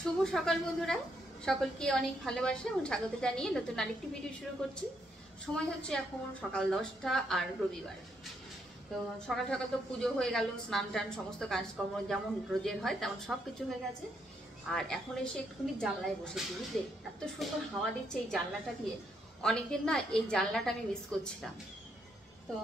শুভ সকাল বন্ধুরা, সকলকে অনেক ভালোবাসা এবং স্বাগত জানিয়ে নতুন আরেকটি ভিডিও শুরু করছি। সময় হচ্ছে এখন সকাল 10টা আর রবিবার। তো সকাল সকাল তো পুজো হয়ে গেল, স্নান টান সমস্ত কাজকর্ম যেমন রোজের হয় তেমন সব কিছু হয়ে গেছে। আর এখন এসে একটুখানি জানলায় বসেছি, বুঝলে এত সুন্দর হাওয়া দিচ্ছে এই জানলাটা দিয়ে। অনেকদিন না এই জানলাটা আমি মিস করছিলাম। তো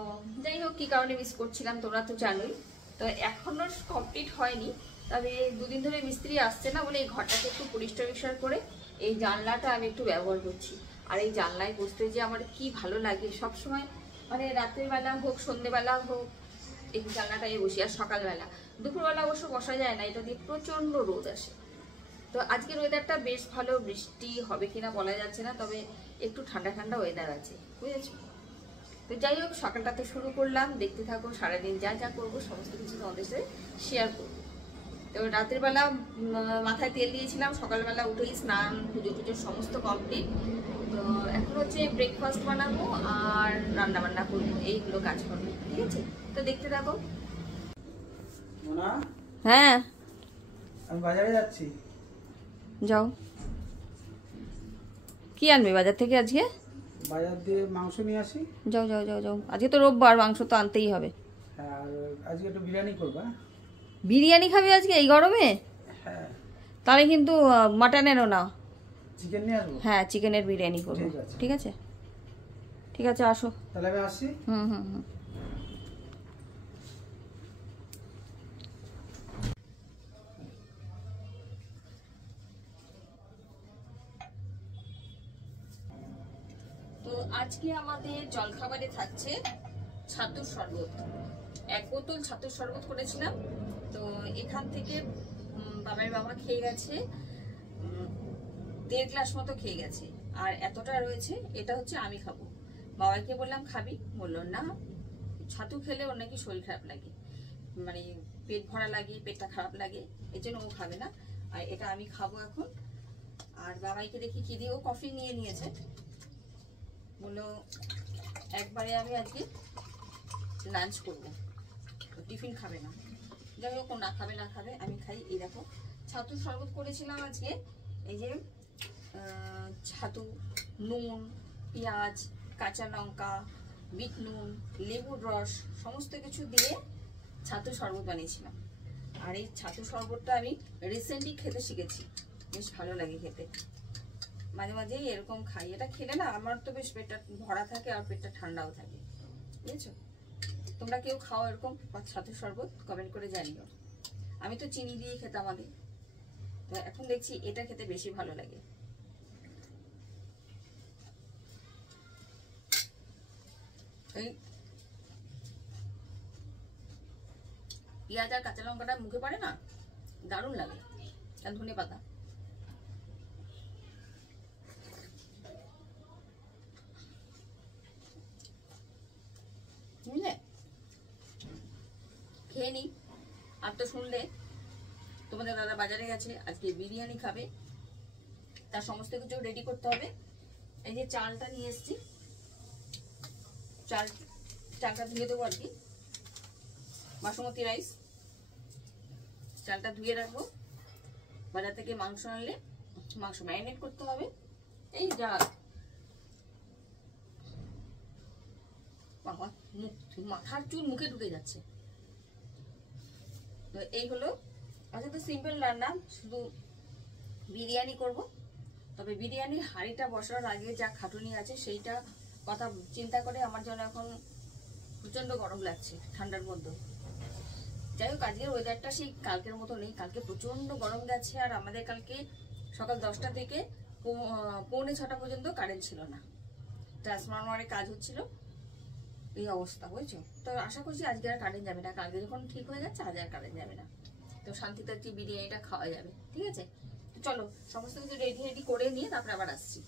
যাই হোক, কী কারণে মিস করছিলাম তোমরা তো জানোই। তো এখনও কমপ্লিট হয়নি, তবে দুদিন ধরে মিস্ত্রি আসছে না বলে এই ঘরটাকে একটু পরিষ্কার করে এই জানলাটা আমি একটু ব্যবহার করছি। আর এই জানলায় বসতে যে আমার কি ভালো লাগে, সবসময় মানে রাতের বেলা হোক সন্ধ্যেবেলা হোক এই জানলাটায় বসি। আর সকালবেলা দুপুরবেলা অবশ্য বসা যায় না, এটা দিয়ে প্রচণ্ড রোদ আসে। তো আজকের ওয়েদারটা বেশ ভালো, বৃষ্টি হবে কিনা বলা যাচ্ছে না, তবে একটু ঠান্ডা ঠান্ডা ওয়েদার আছে, বুঝেছো। তো যাই হোক, সকালটাতে শুরু করলাম, দেখতে থাকো। সারাদিন যা যা করবো সমস্ত কিছু তোমাদের সাথে শেয়ার করবো। তো রাতের বেলা মাথায় তেল দিয়েছিলাম, সকালবেলা উঠেই স্নান পুজো টুজো সমস্ত কমপ্লিট। তো এখন হচ্ছে ব্রেকফাস্ট বানাবো আর রান্না বান্না করবো, এইগুলো কাজ করবো, ঠিক আছে। তো দেখতে থাকো। হ্যাঁ, আমি বাজারে যাচ্ছি। যাও। কি আনবে বাজার থেকে আজকে? বাজার দিয়ে মাংস নিয়ে আসি। যাও যাও যাও যাও, আজকে তো রোববার, মাংস তো আনতেই হবে। আর আজকে একটু বিরিয়ানি করবা। বিরিয়ানি খাবে আজকে এই গরমে? হ্যাঁ। তাহলে কিন্তু মাটনেরও না, চিকেন নিয়ে আসবো। হ্যাঁ চিকেনের বিরিয়ানি করবো। ঠিক আছে ঠিক আছে, আসো তাহলে আমি আসছি। হুম হুম হুম। তো আজকে আমাদের জলখাবারে থাকছে ছাতুর শরবত। 1 বোতল ছাতুর শরবত করেছিলাম। তো এখান থেকে বাবার বাবা খেয়ে গেছে, 1.5 গ্লাস মতো খেয়ে গেছে। আর এতটা রয়েছে, এটা হচ্ছে আমি খাবো। বাবাকে বললাম খাবি, বললো না, ছাতু খেলে ওর নাকি শরীর খারাপ লাগে, মানে পেট ভরা লাগে, পেটটা খারাপ লাগে, এই জন্য ও খাবে না। আর এটা আমি খাবো এখন। আর বাবাইকে দেখি কি দিয়ে, ও কফি নিয়ে নিয়েছে, বললো একবারে আমি আজকে লাঞ্চ করবো, টিফিন খাবে না। যাই হোক, না খাবে না খাবে, আমি খাই। এই দেখো ছাতুর শরবত করেছিলাম আজকে। এই যে ছাতু, নুন, পেঁয়াজ, কাঁচা লঙ্কা, বিট নুন, লেবুর রস সমস্ত কিছু দিয়ে ছাতুর শরবত বানিয়েছিলাম। আর এই ছাতুর শরবতটা আমি রিসেন্টলি খেতে শিখেছি, বেশ ভালো লাগে খেতে। মাঝে মাঝেই এরকম খাই, এটা খেলে না আমার তো বেশ পেটটা ভরা থাকে আর পেটটা ঠান্ডাও থাকে, বুঝেছো। তোমরা কেউ খাও এরকম ছাতুর শরবত? কমেন্ট করে জানিও। আমি তো চিনি দিয়ে খেতাম আগে, তো এখন দেখছি এটা খেতে বেশি ভালো লাগে। পেঁয়াজ আর কাঁচা লঙ্কাটা মুখে পড়ে না, দারুণ লাগে। আর ধনে পাতা, বুঝলে, খেয়ে নি। আর তো শুনলে তোমাদের দাদা বাজারে গেছে, আজকে বিরিয়ানি খাবে, তার সমস্ত কিছু রেডি করতে হবে। এই যে চালটা নিয়ে এসছি, চালটা ধুয়ে দেবো আর কি, বাসমতি রাইস। চালটা ধুয়ে রাখবো, বাজার থেকে মাংস আনলে মাংস ম্যারিনেট করতে হবে। এই যা বাবা, মাথার চুল মুখে ঢুকে যাচ্ছে। তো এই হলো আজকে তো সিম্পল রান্না, শুধু বিরিয়ানি করব। তবে বিরিয়ানির হাঁড়িটা বসানোর আগে যা খাটুনি আছে সেইটা কথা চিন্তা করে আমার জন্য এখন প্রচন্ড গরম লাগছে ঠান্ডার মধ্যে। যাই হোক, আজকের ওয়েদারটা সেই কালকের মতো নেই, কালকে প্রচন্ড গরম গেছে। আর আমাদের কালকে সকাল 10টা থেকে পৌনে 6টা পর্যন্ত কারেন্ট ছিল না, ট্রান্সফরমারে কাজ হচ্ছিল, এই অবস্থা, বুঝছো। তো আশা করছি আজকে আর কারেন্ট যাবে না, কালকে যখন ঠিক হয়ে যাচ্ছে আজ আর কারেন্ট যাবে না। তো শান্তিতে আজকে বিরিয়ানিটা খাওয়া যাবে, ঠিক আছে। তো চলো সমস্ত কিছু রেডি করে নিয়ে তারপরে আবার আসছি।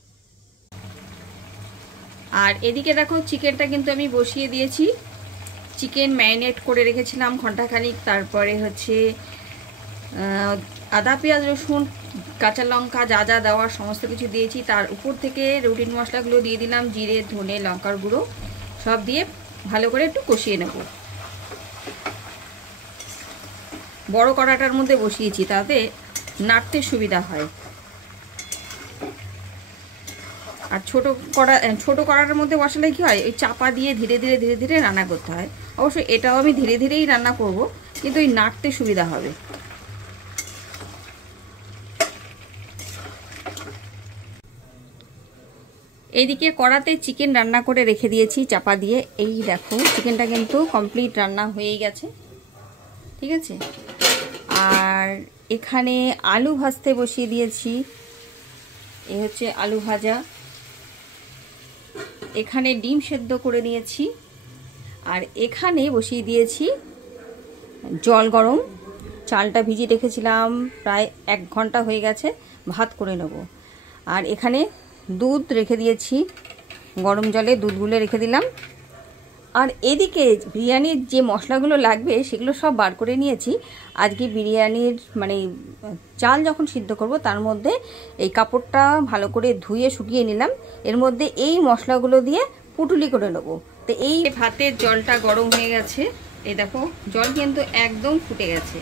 আর এদিকে দেখো চিকেনটা কিন্তু আমি বসিয়ে দিয়েছি, চিকেন ম্যারিনেট করে রেখেছিলাম ঘন্টাখানিক। তারপরে হচ্ছে আদা পেঁয়াজ রসুন কাঁচা লঙ্কা যা যা দেওয়ার সমস্ত কিছু দিয়েছি। তার উপর থেকে রুটিন মশলাগুলো দিয়ে দিলাম, জিরে ধনে লঙ্কার গুঁড়ো সব দিয়ে ভালো করে একটু কষিয়ে নেব। বড় কড়াটার মধ্যে বসিয়েছি, তাতে নাড়তে সুবিধা হয়। আর ছোট কড়ার মধ্যে বসালে কি হয়, ওই চাপা দিয়ে ধীরে ধীরে ধীরে ধীরে রান্না করতে হয়। অবশ্য এটাও আমি ধীরে ধীরেই রান্না করব, কিন্তু ওই নাড়তে সুবিধা হবে। এইদিকে কড়াতে চিকেন রান্না করে রেখে দিয়েছি চাপা দিয়ে। এই দেখো চিকেনটা কিন্তু কমপ্লিট রান্না হয়েই গেছে, ঠিক আছে। আর এখানে আলু ভাজতে বসিয়ে দিয়েছি, এই হচ্ছে আলু ভাজা। এখানে ডিম সেদ্ধ করে নিয়েছি, আর এখানে বসিয়ে দিয়েছি জল গরম। চালটা ভিজিয়ে রেখেছিলাম, প্রায় 1 ঘন্টা হয়ে গেছে, ভাত করে নেব। আর এখানে দুধ রেখে দিয়েছি, গরম জলে দুধ গুলে রেখে দিলাম। আর এদিকে বিরিয়ানির যে মশলাগুলো লাগবে সেগুলো সব বার করে নিয়েছি। আজকে বিরিয়ানির মানে চাল যখন সিদ্ধ করব তার মধ্যে এই কাপড়টা ভালো করে ধুয়ে শুকিয়ে নিলাম। এর মধ্যে এই মশলাগুলো দিয়ে পুটুলি করে নেব। তো এই ভাতের জলটা গরম হয়ে গেছে, এই দেখো জল কিন্তু একদম ফুটে গেছে।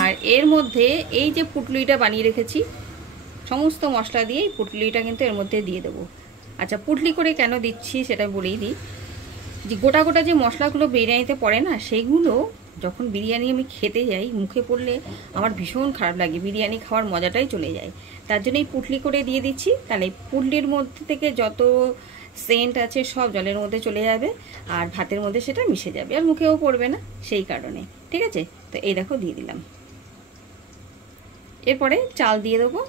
আর এর মধ্যে এই যে পুটুলিটা বানিয়ে রেখেছি, সমস্ত মশলা দিয়ে এই পুটলিটা কিন্তু এর মধ্যে দিয়ে দেবো। আচ্ছা, পুটলি করে কেন দিচ্ছি সেটা বলেই দিই। যে গোটা গোটা যে মশলাগুলো বিরিয়ানিতে পড়ে না, সেগুলো যখন বিরিয়ানি আমি খেতে যাই মুখে পড়লে আমার ভীষণ খারাপ লাগে, বিরিয়ানি খাওয়ার মজাটাই চলে যায়। তার জন্য এই পুটলি করে দিয়ে দিচ্ছি। তাহলে পুটলির মধ্যে থেকে যত সেন্ট আছে সব জলের মধ্যে চলে যাবে, আর ভাতের মধ্যে সেটা মিশে যাবে, আর মুখেও পড়বে না, সেই কারণে। ঠিক আছে, তো এই দেখো দিয়ে দিলাম। এরপরে চাল দিয়ে দেবো,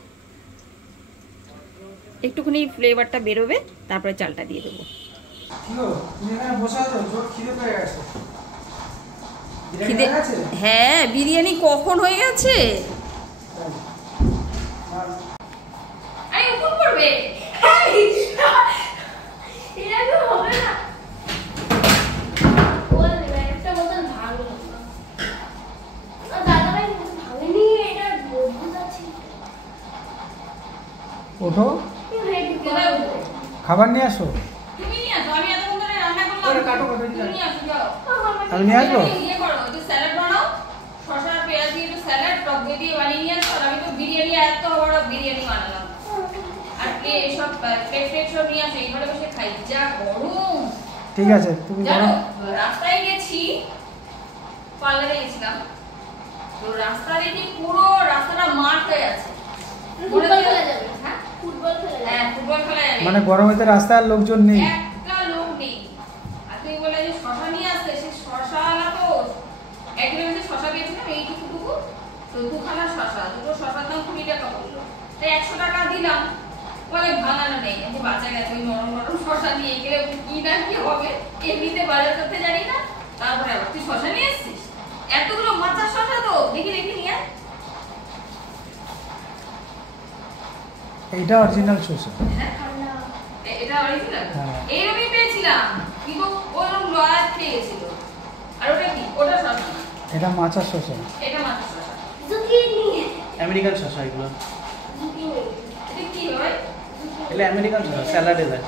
একটুখানি ফ্লেভারটা বেরোবে, তারপরে চালটা দিয়ে দেবো। হ্যাঁ, বিরিয়ানি কখন হয়ে গেছে? ওঠো, খাবার নিয়ে আসো। তুমি নিয়ে আসো, আমি এতক্ষণ ধরে রান্না করলাম। তুমি নিয়ে আসো, যাও। আমি নিয়ে আসবো। ইয়ে করো, একটু স্যালাড বানাও, শসা পেঁয়াজ দিয়ে একটু স্যালাড টক দিয়ে বানিয়ে নিয়ে আসো। আর আমি তো বিরিয়ানি এত বড় বিরিয়ানি বানালাম। আর কে সব প্লেট সব নিয়ে আসো, এইভাবে বসে খাই, যা গরম। ঠিক আছে, তুমি জানো গরম। রাস্তায় গেছি, পার্লারে গেছিলাম, তো রাস্তা দেখি পুরো রাস্তাটা মাঠ হয়ে আছে। ফুটবল খেলা যাবে। হ্যাঁ, ফুটবল খেলা যাবে। মানে গরমেতে রাস্তায় আর লোকজন নেই, একটা লোক নেই। আর তুই বলে যে শসা নিয়ে আসতে, সে শসাটা তো 1 কিলো শসা পেয়েছিলাম এইটুকু, তো 2খানা শসা, দুটো শসার দাম 20 টাকা বললো। তাই 100 টাকা দিলাম, বলে ভাঙানো নেই। আমি বাঁচা গেছে, ওই নরম নরম শসা নিয়ে গেলে কি না কি হবে, এমনিতে বাজার করতে জানি না। তারপরে আবার তুই শসা নিয়ে এসছিস, এতগুলো মাচা শসা, তো দেখি দেখি নিয়ে। এইটা অরিজিনাল শসা। এটা অরিজিনাল, হ্যাঁ। এইরকমই পেয়েছিলাম, কিন্তু ওরকম লয়ার খেয়ে গেছিল। আর ওটা কি? ওটা শসা না, এটা মাচার শসা। এটা মাত্র শসা। জুকিনি, আমেরিকান শসা এগুলো। জুকিনি, এটা কি হয়? এগুলো আমেরিকান শসা, স্যালাডে দেয়।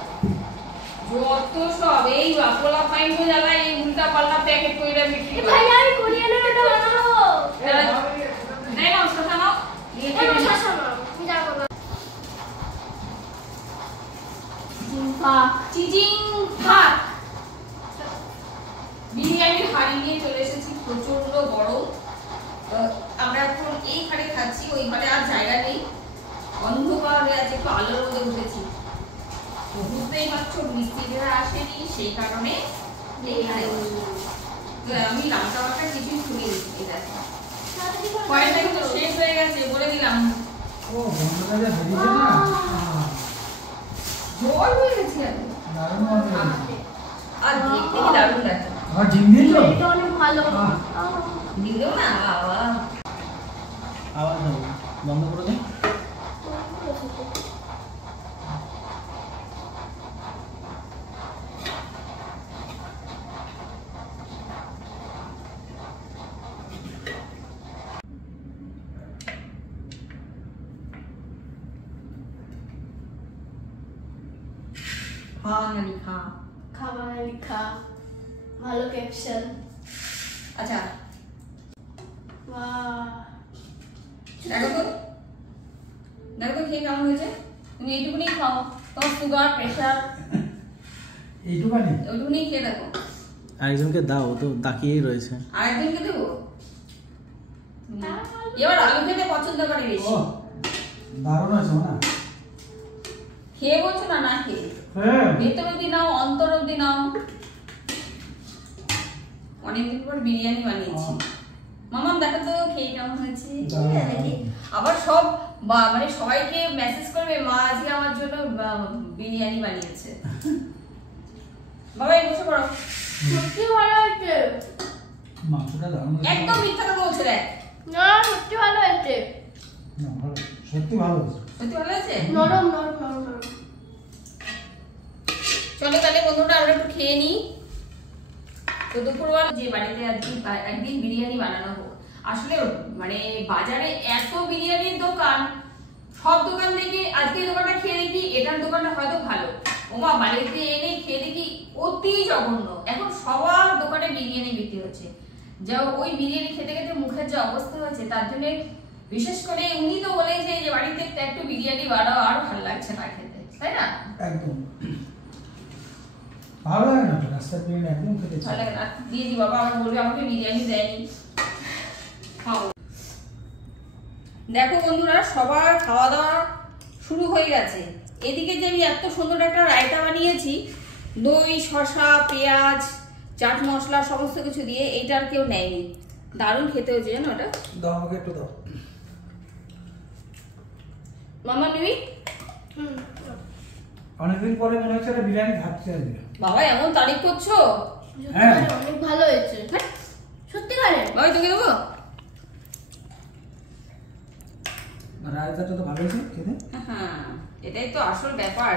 যত সব এই পোলা পাইন গো জ্বালা, এই উল্টা পাল্টা প্যাকেট কইরা বিক্রি করে। ভাই আমি কোরিয়ানের এটা বানাবো। দেই না শসা নাও, এটা শসা না, আমি যাব না। চিচিং ফাক। বিরিয়ানির হাঁড়ি নিয়ে চলে এসেছি, প্রচন্ড গরম। আমরা এখন এই ঘরে খাচ্ছি, ওই ঘরে আর জায়গা নেই, অন্ধকার হয়ে আছে, একটু আলোর মধ্যে উঠেছি। বুঝতেই পারছো মিস্ত্রিরা আসেনি, সেই কারণে এইখানে আমি লঙ্কা বাটা কিছুই খুলে দিচ্ছি। কয়েকটা কিন্তু শেষ হয়ে গেছে, বলে দিলাম। ও বন্ধুরা যা বেরিয়েছে না, জল হয়ে গেছে আমি। দারুণ মজা হয়েছে। আর দেখতে কি দারুণ লাগে। আমার ডিম দিল, এটা অনেক ভালো। দিলো না বাবা। আওয়াজ হবে, বন্ধ করে দিন। বাঙালি খা। খাবার লেখা, ভালো ক্যাপশন। আচ্ছা, বাহ, দেখো তো খেয়ে কেমন হয়েছে। তুমি এইটুকুনি খাও, তোমার সুগার প্রেশার এইটুকানি ওইটুকুনি খেয়ে দেখো। আরেকজনকে দাও, ও তো তাকিয়েই রয়েছে। আরেকজনকে দেবো। এবার আলু খেতে পছন্দ করে ও বেশি। দারুণ আছে না। খেয়ে বলছো না, না খেয়ে হ্যাঁ ভেতর অব্দি নাও, অন্তর অব্দি নাও। অনেকদিন পর বিরিয়ানি বানিয়েছি। মামাম দেখো তো খেয়ে কেমন হয়েছে। আবার সব মানে সবাইকে মেসেজ করবে, মা আজকে আমার জন্য বিরিয়ানি বানিয়েছে। বাবা এই বসে পড়ো। সত্যি ভালো হয়েছে। মাংসটা দারুণ আছে। একদম মিথ্যা কথা বলছে দেখ। না সত্যি ভালো হয়েছে। না, ভালো, সত্যি ভালো আছে। সত্যি ভালো আছে। নরম নরম নরম নরম। চলো তাহলে বন্ধুরা আমরা একটু খেয়ে নিই। তো দুপুরবেলা যে বাড়িতে একদিন বিরিয়ানি বানানো হোক। আসলে মানে বাজারে এত বিরিয়ানির দোকান, সব দোকান থেকে আজকে এই দোকানটা খেয়ে দেখি এটার দোকানটা হয়তো ভালো, ওমা বাড়িতে এনে খেয়ে দেখি অতি জঘন্য। এখন সবার দোকানে বিরিয়ানি বিক্রি হচ্ছে, যা ওই বিরিয়ানি খেতে খেতে মুখের যে অবস্থা হয়েছে, তার জন্য বিশেষ করে উনি তো বলেছে যে বাড়িতে একটু বিরিয়ানি বানাও, আর ভালো লাগছে না খেতে, তাই না? একদম ভালো লাগে না তো, রাস্তার বিরিয়ানি একদম খেতে ভালো লাগে না। দিয়েছি বাবা আমার বলবে আমাকে বিরিয়ানি দেয়নি। খাও। দেখো বন্ধুরা সবার খাওয়া দাওয়া শুরু হয়ে গেছে। এদিকে যে আমি এত সুন্দর একটা রায়তা বানিয়েছি, দই, শসা, পেঁয়াজ, চাট মশলা সমস্ত কিছু দিয়ে, এইটা আর কেউ নেয়নি। দারুণ খেতে হয়েছে জানো ওটা। দাও আমাকে একটু দাও। মামা নিবি? অনেকদিন পরে মনে হচ্ছে একটা বিরিয়ানি খাচ্ছি আজকে। বাবা এমন তারিফ করছো। হ্যাঁ। অনেক ভালো হয়েছে। সত্যিকারে বাবা তোকে দেবো? রায়তাটা তো ভালো হয়েছে খেতে। হ্যাঁ এটাই তো আসল ব্যাপার।